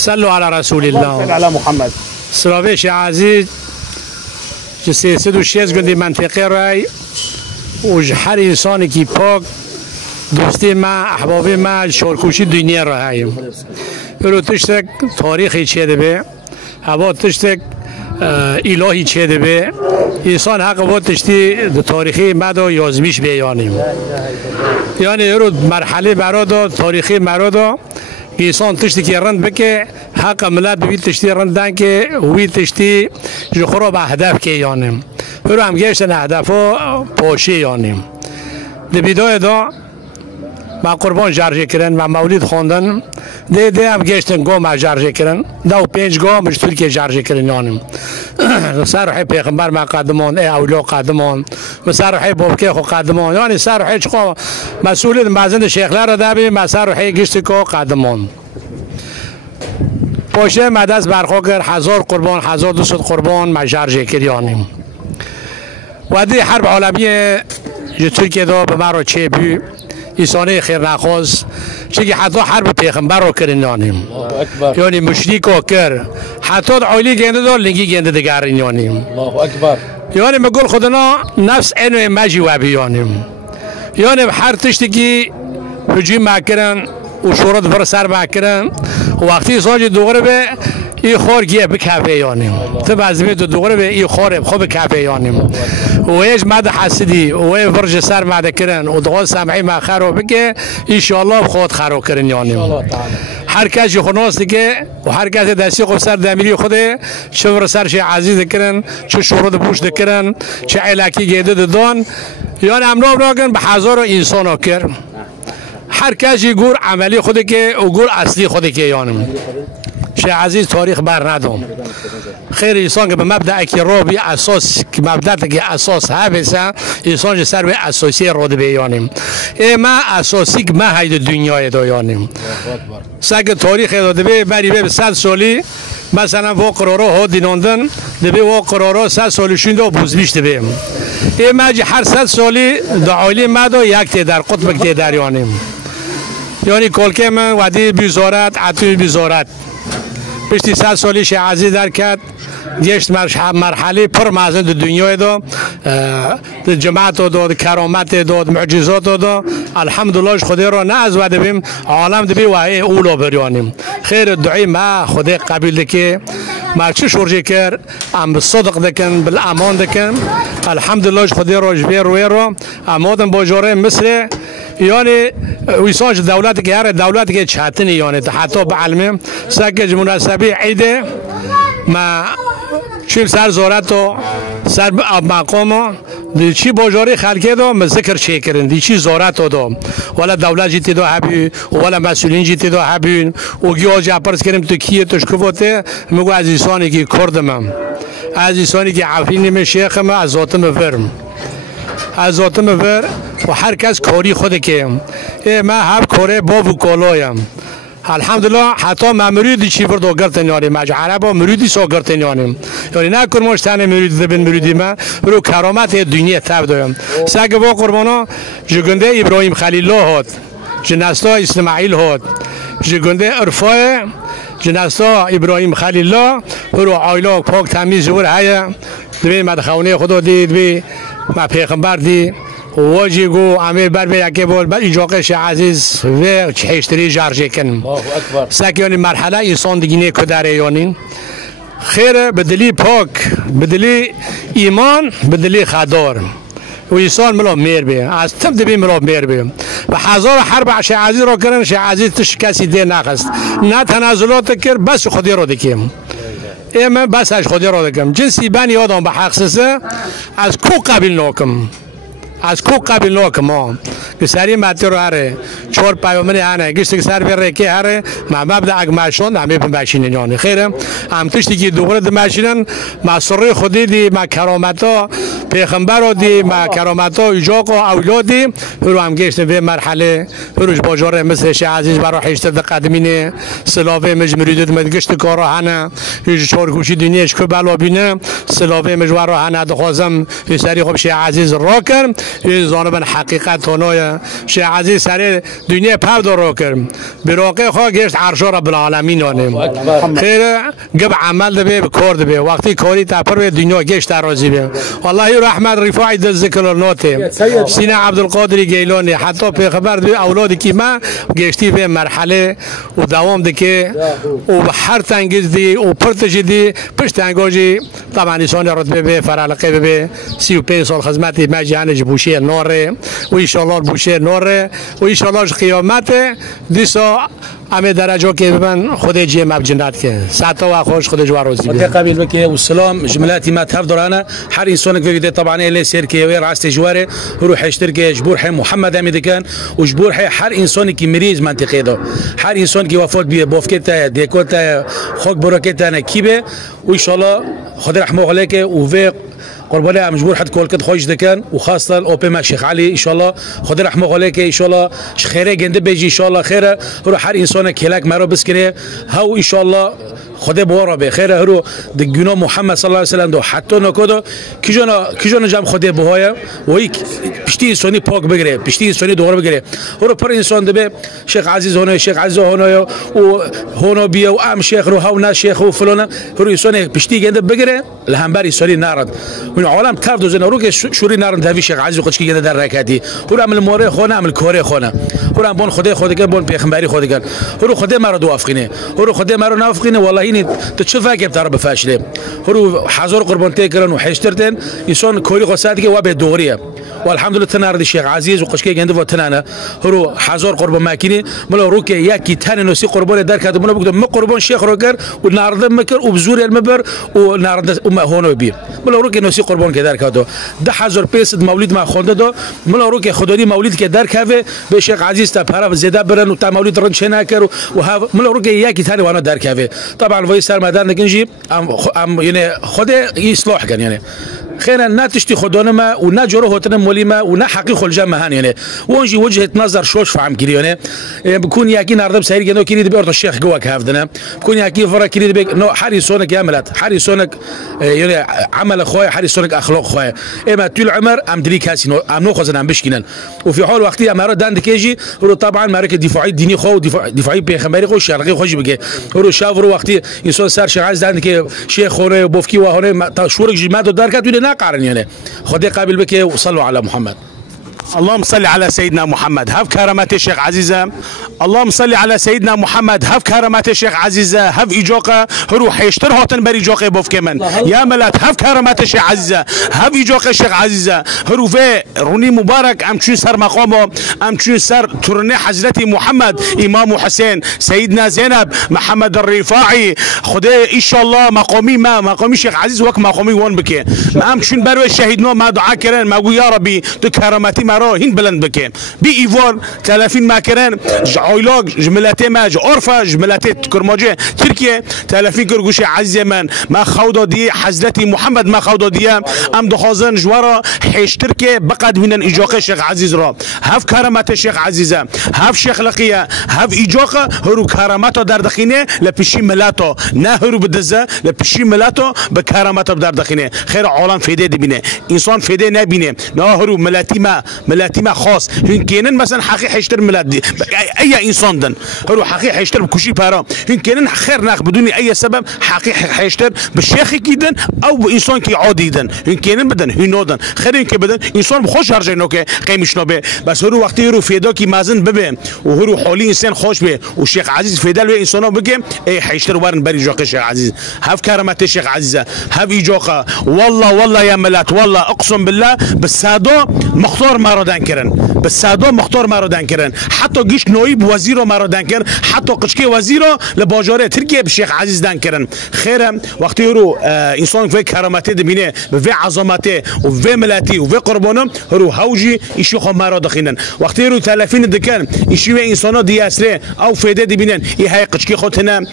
صلوا على رسول الله. صل على محمد. سلاوی شیخ عزیز که 306 گندی منطقه رای و هر انسانی که پاک دوستی ما احباب ما شورکوشی دنیا را هایم برو تشتک تاریخی چیده به هوا تشتک الهی چیده به انسان حق با تشتی تاریخی مدا یازمیش بیانیم یعنی رو مرحله برادا تاریخی مرادا انسان تشتی که رند بکه حق ملت بی تشتی رندن که وی تشتی جخورا به هدف که یانیم برو هم گشتن هدف ها پاشی یانیم در بیدای دا ما قربان جرجه کردن و مولید خواندن ده هم گشتن گام جرجه کردن 5 گام مشتوری که جرجه کردن یانیم سر روحی پیغمبر ما قدمان ای اولیاء قدمان و سر روحی بابکه خو قدمان یعنی سر روحی چقا مسئولیت مازند شیخلر را دبی ما سر روحی گشت که قدمان پاشه مدست برخوا کرد 1000 قربان 1200 قربان ما جرجه کردیم و دی حرب عالمی ترکیه دا به ما را چه بی ایسانه خیر نخواست چه حتی حرب پیغمبر را کردیم یعنی مشریک ها کرد حتی عالی گنده دا لنگی گنده دگر یعنیم یعنی مگل خودنا نفس اینو مجی و بیانیم یعنی هر تشتی که حجیم مکرن و شورت بر سر مکرن و وقتی ساج دوغره به ای خور گیه بکفه یانیم تو بعضی تو دوغره به ای خور خوب کفه یانیم و ایش مد حسدی و ای ورج سر مد کرن و دغال سمعی ما خراب بکه انشاءالله خود خراب کرن یانیم هر کس خوناست دیگه و هر کس دستی خود سر دمیری خوده چه ور سرش عزیز کرن چه شورت بوش دکرن چه علاکی گیده دادن یعنی امنا براگن به 1000 انسان ها کرد هر کسی گور عملی خوده که و گور اصلی خوده که یانم شیخ عزیز تاریخ بر ندام خیر انسان که به مبدع که را بی اساس که مبدع که اساس ها بسن انسان سر به اساسی را بیانیم ای ما اساسی که ما هید دنیای دایانیم سگ تاریخ داده به بری به 100 سالی مثلا و قرارا ها دیناندن دبی و قرارا 100 سالشون دا بوزبیش دبیم ای ما هر 100 سالی دعالی ما دا یک تی در قطب تی در یانیم یعنی کلکه من ودی بیزارت عطوی بیزارت پشتی 100 سالی شیخ عزیز در کرد گشت مرحله پر مازن دنیای دا جماعت داد کرامت داد معجزات داد الحمدلله خدا را نه از وده بیم عالم دبی و اولا بریانیم خیر دعای ما خدا قبیل دکه ما چه شورجی کرد ام بالصدق دکن بالامان دکن الحمدلله خدا را جبیر روی را امادن باجاره مصر یعنی ویساج دولت که هر دولت که چهتنی یعنی حتی به علمه سکج مناسبی عیده ما چیم سر زارت و سر مقام دی چی باجاری خلقه دا ذکر چه کرن دی چی زارت دا ولا دولت جیتی دا هبین ولا مسئولین جیتی دا هبین و گیاه جپرس کریم تو کیه تشکفاته میگو از ایسانی که کردمم از ایسانی که عفینیم شیخم از ذاتم ورم از ذاتم ور و هر کس کاری خود که من هر کاره با وکالایم الحمدلله حتی ما مریدی چی بردو گرتن یاریم مجعله با مریدی سو گرتن یاریم یعنی نکن مشتن مرید دبن مریدی ما برو کرامت دنیا تاب دایم سگ با قربانا جگنده ابراهیم خلیل الله هات جنستا اسماعیل هات جگنده عرفای جنستا ابراهیم خلیل الله برو عائله پاک تمیز ور های دبی مدخونه خدا دید بی ما پیغمبر دی واجی گو امیر بر به یکی بول بعد ایجاق شیخ عزیز و چهشتری جرجه کنم سکیانی مرحله انسان دیگه کداره یعنی خیر به دلی پاک به دلی ایمان به دلی خدار و انسان ملا میر بی از تم دبی ملا میر بی و 1000 حرب شیخ عزیز را کردن شیخ عزیز تش کسی ده نخست نه تنازلات کرد بس خودی را دکیم من بس اش خودی را دکم جنسی بن یادم به حقسه از کو قبیل نکم از کو قبیل نکم که سری ماتی رو هره 4 پیامنی هنه گشت که سر بره که هره ما مبدا اگماشون همه بمشینن یعنی خیرم هم تشتی که دوباره دمشینن مسئله خودی دی ما کرامتا پیغمبر دی ما کرامتا ایجاق و اولادی رو هم گشت به مرحله روش باجار مثل شیخ عزیز برای حشت قدمینه سلاوه مجموعیت مدگشت کارا هنه هیچ چارگوشی دنیاش که بلا بینه سلاوه مجموعه هنه دخوازم سری خوب شیخ عزیز را کرد این زانبن حقیقت هنوی شیخ عزیز سری دنیا پاو دارو کرد براقه خواه گشت عرش رب العالمین آنیم خیر گب عمل به کار به وقتی کاری تپر به دنیا گشت راضی به والله رحمت رفاعی در ذکر النوته سینه عبدالقادر گیلانی حتی پیغمبر دو اولادی که ما گشتی به مرحله و دوام دکه و هر تنگیز دی و پرتش دی پشت تنگاجی طبعا انسان رتبه به فرالقه به 35 سال خدمت ما جهانش بوشه نوره و ان شاء الله بوشه نوره و ان شاء الله قیامت دیسا همه درجه که ببن خود جی مب جنت که ساعت و خوش خود جوار روزی بده قبل بك والسلام جملاتي ما تحفظ رانا حر انسانك في فيديو طبعا اللي سير كي راس جواره روح يشترك جبور حي محمد حميد كان وجبور حي حر انسان كي مريض منطقه ده حر انسان كي وفات بيه بوفكتا ديكوتا خوك بركتا انا كيبه وان شاء الله خد رحمه عليك وفي قربانه مجبور حد كل كد خوش دكان وخاصه الاوبي مع شيخ علي ان شاء الله خد رحمه عليك ان شاء الله خيره جنده بيجي ان شاء الله خيره روح هر انسان كلاك مرا بسكره هاو ان شاء الله خدا بورا به خيره رو دگونا محمد صلى الله عليه وسلم دو حتى نکودو کیجانا جام خدا بهایا و یک پشتی انسانی پاک بگیره پشتی انسانی دوباره بگیره رو پر انسان دبه شیخ عزیز هونه شیخ عزیز هونه و هونه بیا و ام شیخ رو هاو نه شیخ و فلان رو انسان پشتی گنده بگیره لهمبر انسانی نارد من عالم تردو زن رو که شوری نارد هوی شیخ عزیز خودش گنده در رکعتی رو عمل موره خونه عمل کاره خونه رو ام بون خدا کن بون پیغمبری خدا کن رو خدا مرا دو افقینه رو خدا مرا نافقینه والله این تو چه فکر بتر بفاشله رو حضور قربان تکران و حشترتن انسان کوری قصادی که و به دوریه والحمد لله تنارد الشيخ عزيز وقشكي جنده وتنانا هرو حزور قربان ماكيني ملا روكي ياكي تاني نسي قربان دار كادو ملا بقدر ما قربان شيخ روكر ونارد مكر وبزور المبر ونارد هون بي ملا روكي نسي قربان كدار كادو ده حزور بيسد مولد ما خونده دو ملا روكي خدوني مولد كدار كافه بشيخ عزيز تا بارا زيدا برن وتا مولد رنشنا كر وها ملا روكي ياكي تاني وانا دار كافه طبعا فوي سر مدار نجي ام يعني خده يصلح كان يعني خير ناتشتي خدونا ما ونجرو هوتنا موليما ونا حقيقه الجامعه هان يعني ونجي وجهه نظر شوش فهم كده يعني بكون ياكي نردب سير جنو كيري دبي الشيخ جواك هافدنا بكون ياكي فرا كيري دبي نو حريصونك يا ملات حريصونك يعني عمل اخويا حريصونك اخلاق اخويا اما طول عمر ام دري كاسينو ام نو خزن ام بشكينن وفي حال وقتي اماره داند كيجي رو طبعا معركه دفاعي ديني خو دفاعي بيغمبري خو شرقي خوش بگه رو شاور وقتي انسان سر شعاز داند که شيخ خوره بوفكي و هونه شورك جماعه دار كاتو قارن يعني خدي قابل بك وصلوا على محمد. اللهم صل على سيدنا محمد هف كرامات الشيخ عزيزة اللهم صل على سيدنا محمد هف كرامات الشيخ عزيزة هف إجاقة روح يشتر هاتن بر إجاقة بوف كمان يا ملات هف كرامات الشيخ عزيزة هف إجاقة الشيخ عزيزة هروفه روني مبارك أم تشو سر مقامه أم تشو سر ترني حضرتي محمد إمام حسين سيدنا زينب محمد الرفاعي خدا إن شاء الله مقامي الشيخ عزيز وك مقامي وان بكي ما أم تشون بروي شهيدنا ما دعاء كرن ما قو يا ربي تو كراماتي ما هين بلند بكم بي ايفور تلافين ماكران عيلاق جملاتي ماج عرفه جملاتي كرماجي تركيا تلافين كرغوش عزيز من ما خوضا دي حضرتي محمد ما خوضا دي ام دخازن جوارا حيش تركيا بقد من اجاقه الشيخ عزيز را هف كرامات الشيخ عزيزه هف شيخ لقيه هف اجاقه هرو كراماته در دخينه لبشي ملاتو نه هرو بدزه لبشي ملاتو بكراماته در دخينه خير عالم فيده بينه انسان فيده نبينه نه هرو ملاتي ما خاص هنكينن مثلا حقيقي حيشتر ملات اي انسان دن هرو حقيقي حيشتر بكشي بارا هنكينن خير ناخ بدون اي سبب حقيقي حيشتر بالشيخ كيدن او بانسان كي عادي دن هنكينن بدن هنودن خير هنك بدن انسان بخوش هرجه نوكه قيمش نوبه بس هرو وقتی هرو فيدا كي مازن ببه وهرو حالي انسان خوش به والشيخ عزيز فيدا له انسانو بگه اي حيشتر ورن بري جاق الشيخ عزيز هف كرامات الشيخ عزيز هف اجاقه والله يا ملات والله اقسم بالله بالسادو مختار مرادن كرن بالسادو مختار مرادن كرن حتى جيش نويب وزير مرادن كرن حتى قشكي وزير لباجاره تركيا بالشيخ عزيز دان كرن خير وقت يرو انسان في كرامته دبينه في عظمته وفي ملاتي وفي قربانه هرو هوجي يشيخ مراد خينن وقت يرو تلفين دكان يشي انسان دي اسره او فيده دبينن اي هاي قشكي خوتنا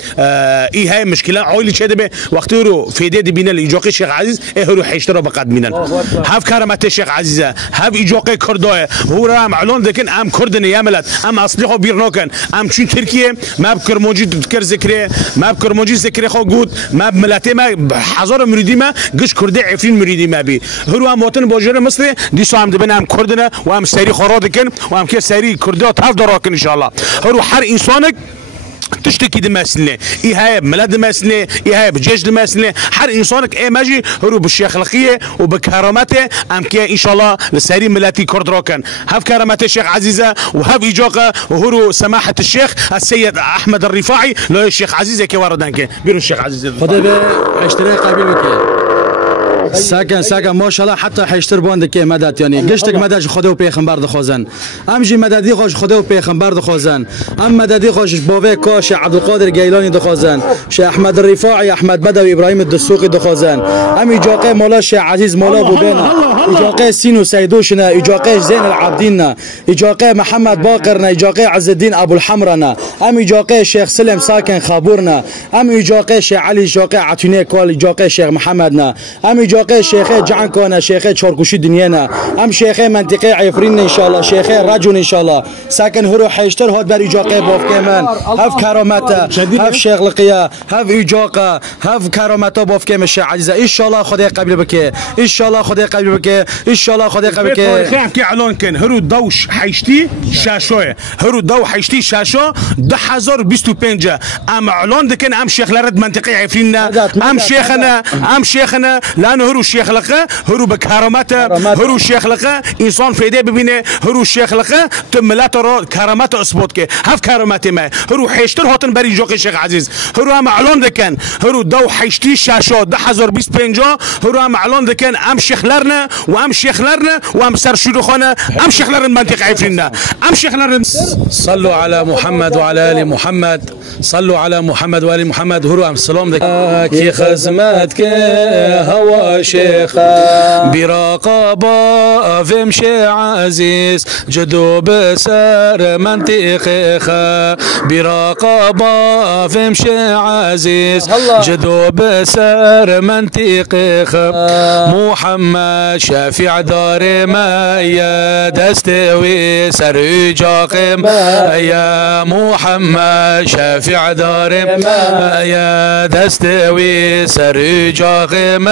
اي هاي مشكله عائله شدبه وقت يرو فيده دبينن الاجاقي الشيخ عزيز هرو حيشترى بقد منن هف كرامته الشيخ عزيز هف اجاقه كردوه هو ام اعلان دكن ام كردن يا ملت ام اصلي خو بيرنوكن ام چون ترکیه ما بكر موجود ذكر ذكره ما بكر موجود ذكر خو گود ما ملت ما هزار مريدي ما گش کرده عفرین مريدي ما بي هو ام وطن باجر مصر دي سام دبن ام كردنا وام سري خرادكن وام كي سري كرده تاف دراكن ان شاء الله هو هر انسانك تشتكي دماسلنا إيهاب ملاد دماسلنا إيهاب جيش دماسلنا حر إنسانك إيه ماجي هرو بالشيخلقية وبكرامته أم كي إن شاء الله لساري ملاتي كرد راكن هاف كرامته الشيخ عزيزة وهاف إجاقة وهرو سماحة الشيخ السيد أحمد الرفاعي لا الشيخ عزيزة كي واردانك بيرو الشيخ عزيزة خدا به اشتراك قبيل بك ساكن ما شاء الله حتى حيشتر باندك مدد يعني قشتك مدد خدا و پیغمبر دخوازن امجي مددي خوش خدا و پیغمبر دخوازن ام مددي خوش باوه کاش عبدالقادر گیلانی دخوازن شيخ احمد الرفاعي احمد بدوي ابراهيم الدسوقي دخوازن ام اجاقه مولا شيخ عزيز مولا بوبينا اجاقه سينو سيدوشنا اجاقه زين العابدين اجاقه محمد باقرنا اجاقه عز الدين ابو الحمرنا ام اجاقه شيخ سلم ساكن خابورنا ام اجاقه شيخ علي اجاقه عتوني كول اجاقه شيخ محمدنا ام اجاقه شيخ جعن كونا شيخ چاركوشي دنيانا ام شيخ منطقه عفرين ان شاء الله شيخ رجون ان شاء الله ساكن هرو حيشتر هاد بر اجاقه بافكمن هف كرامته هف شيخ لقيا هف اجاقه هف كرامته بافكم الشيخ عزيزه ان شاء الله خدای قبل بك ان شاء الله خدای قبل بك ان شاء الله خدای قبل بك خاف كي اعلان كان هرو دوش حيشتي شاشوه هرو دو حيشتي شاشو 1025 ام اعلان دكن ام شيخ لرد منطقه عفرين ام شيخنا لانه هرو شيخ لقه هرو بكرامته هرو شيخ لقه انسان فيده ببينه هرو شيخ لقه تملات رو كرامته اثبات كه هف كرامته ما هرو حيشتر هاتن بري جوق شيخ عزيز هرو ام اعلان دكن هرو دو حيشتي شاشو 1025 هرو ام اعلان دكن ام شيخلرنا وام سرشودخانه ام شيخلرن منطقه عفرين ام شيخلرن صلوا على محمد وعلى ال محمد صلوا على محمد وآل محمد هرو ام سلام دك كي خزمتك هوا شيخ برقابة فمشي عزيز جدو بسر منطقة برقابة فمشي عزيز جدو بسر منطقة محمد شافع دار ما يا دستوي سر جاقم يا محمد شافع دار ما يا دستوي سر جاقم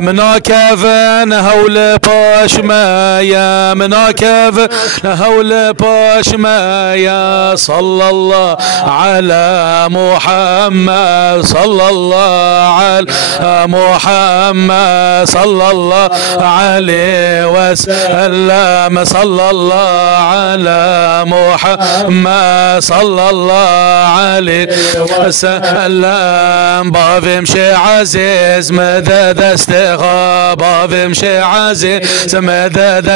مناكفن هول باش ما يا مناكفن هول باش ما يا صلى الله على محمد صلى الله على محمد صلى الله عليه وسلم صلى الله على محمد صلى الله عليه وسلم بافمشي عزيز مدد استغاب بمشي عزيز مدد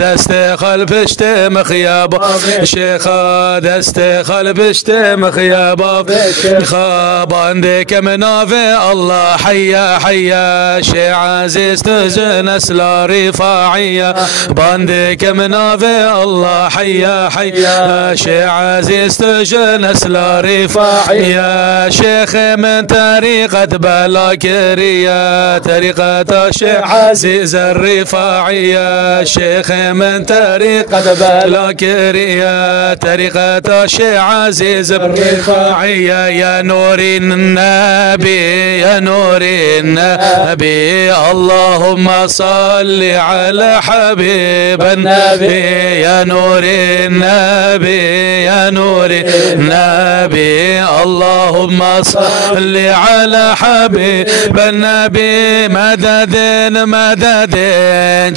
استغال بشتم خياب شيخ استغال بشتم خياب خاب عندك منافع الله حيا شي عزيز تزن اسلا رفاعية باندك منافع الله حيا شي عزيز تزن اسلا رفاعية شيخ من طريقة بلاكرية طريقة الشيخ عزيز الرفاعية شيخ من طريقة بلاكرية طريقة الشيخ عزيز الرفاعية يا نور النبي يا نور النبي اللهم صل على حبيب النبي يا نور النبي يا نور النبي اللهم صل على حبيب النبي مدد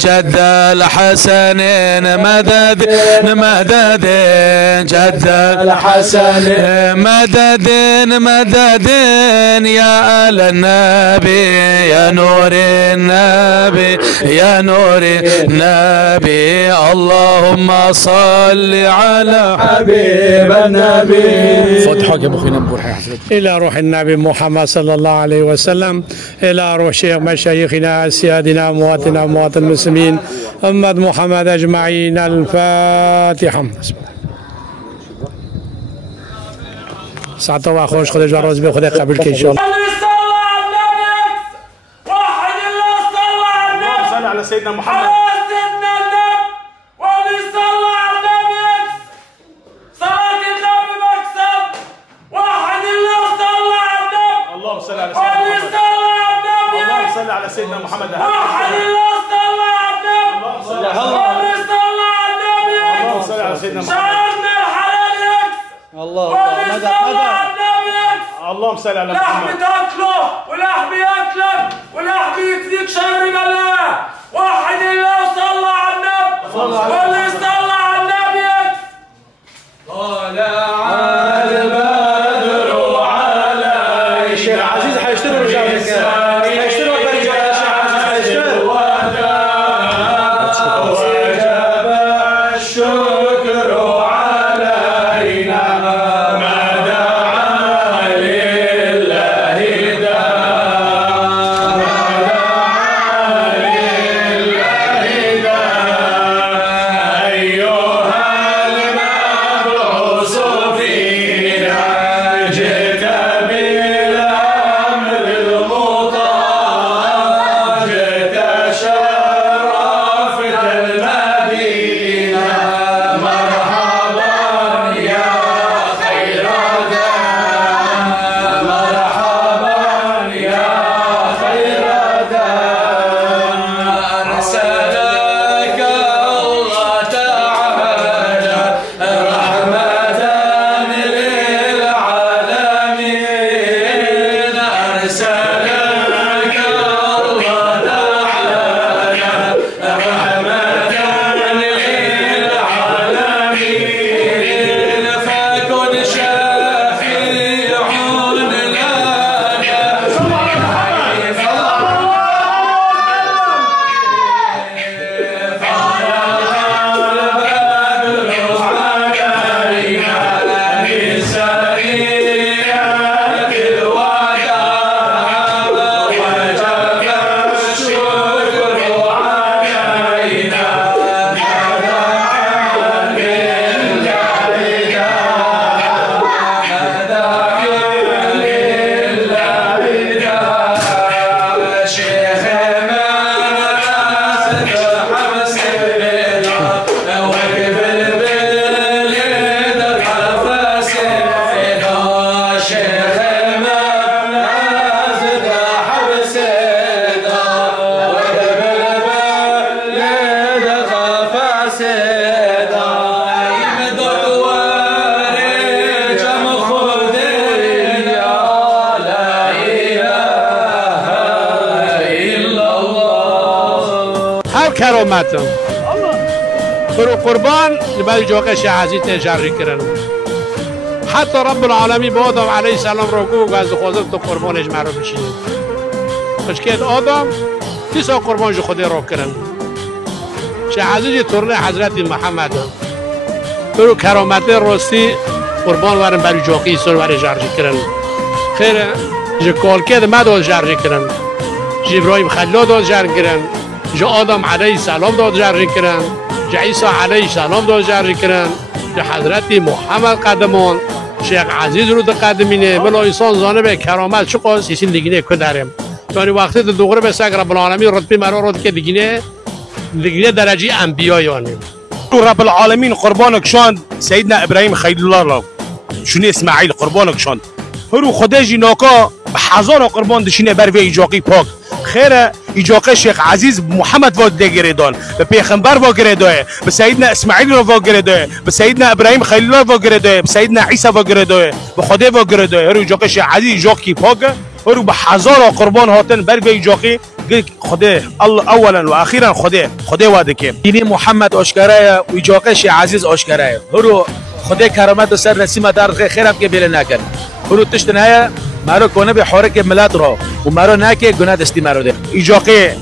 جد الحسنين مدد جد الحسنين مدد يا آل النبي يا نور النبي يا نور النبي اللهم صل على حبيب النبي فتحك يا ابو خينا بورحي إلى روح النبي محمد صلى الله عليه وسلم إلى روح شيخ مشايخنا سيادنا أمواتنا أموات المسلمين أمة محمد أجمعين الفاتحة ساعة خوش خدا جواروز به خدا قبول که ان شاء الله على سيدنا محمد سيدنا محمد. واحد الله صلى على النبي. صلى على النبي. اللهم صل على سيدنا محمد. شعرنا الحلال يكسر. الله صلى على النبي يكسر. اللهم صل على لحم محمد. تاكله ولحم ياكلك ولحم يكفيك شر بلاء. واحد الله صلى على النبي. واللي صلى على النبي يكسر. طلع البدر علينا. الشيخ عزيز حيشتروا رجالك. حيشتروا رجالك يا شيخ عزيز حيشتروا. وجب الشكر علينا ما دعا لله داع. ما دعا لله داع. أيها المبعوث فينا جئت بالأمر المطاع. جئت شرفت المدينة. مرحبا يا خير داع. مرحبا يا خير داع. أرسلك الله تعالى رحمة للعالمين. أرسلك الله تعالى رحمة للعالمين. فكن شفيع لنا. هر کرامتم برو قربان لبای جوق شیخ عزیز تجاری کردن. حتی رب العالمین به آدم علیه السلام را گفت از خودت تو قربانش مرا بشینید. خشکید آدم تیسا قربانش خود را کردن. شیخ عزیز تورنه حضرت محمد برو کرامت راستی قربان ورن برای جوق ایسان ور جاری کردن. خیر جکال کد مداد جاری کردن. ابراهیم خلیل داد جاری کردن. جا آدم علیه السلام داد جاری کردن. جا عیسی علیه السلام داد جاری کردن. جا حضرت محمد قدمان شیخ عزیز رو قدمینه بلا انسان زانه به کرامت چه قاس سیسین دیگینه که داریم. یعنی وقتی دوغره به سگ رب العالمین رتبه مرا رد که دیگینه درجه انبیا یعنی. رب العالمین قربانك شان سيدنا ابراهيم خليل الله شنو اسماعیل قربانك شان هرو خدا جناکا هزار قربان دشینه بر وی اجاقی پاک خیره اجاقه شیخ عزیز محمد واگده گریدان به پیغمبر واگریده به سیدنا اسماعیل واگریده به سیدنا ابراهیم خلیل الله واگریده به سیدنا عیسی واگریده به خدا واگریده هرو اجاقه شیخ عزیز اجاقی پاک هرو به هزار قربان هاتن بر وی اجاقی خدا الله اولا و اخیرا خدا وعده که دین محمد آشکاره و اجاقه شیخ عزیز آشکاره هرو خدا کرامت و سر نسیم در خیرم که بیل نکن هرو تشت نه مرا کنه به حرک ملت را و مرا نه که گناه دستی مرا ده اجاقه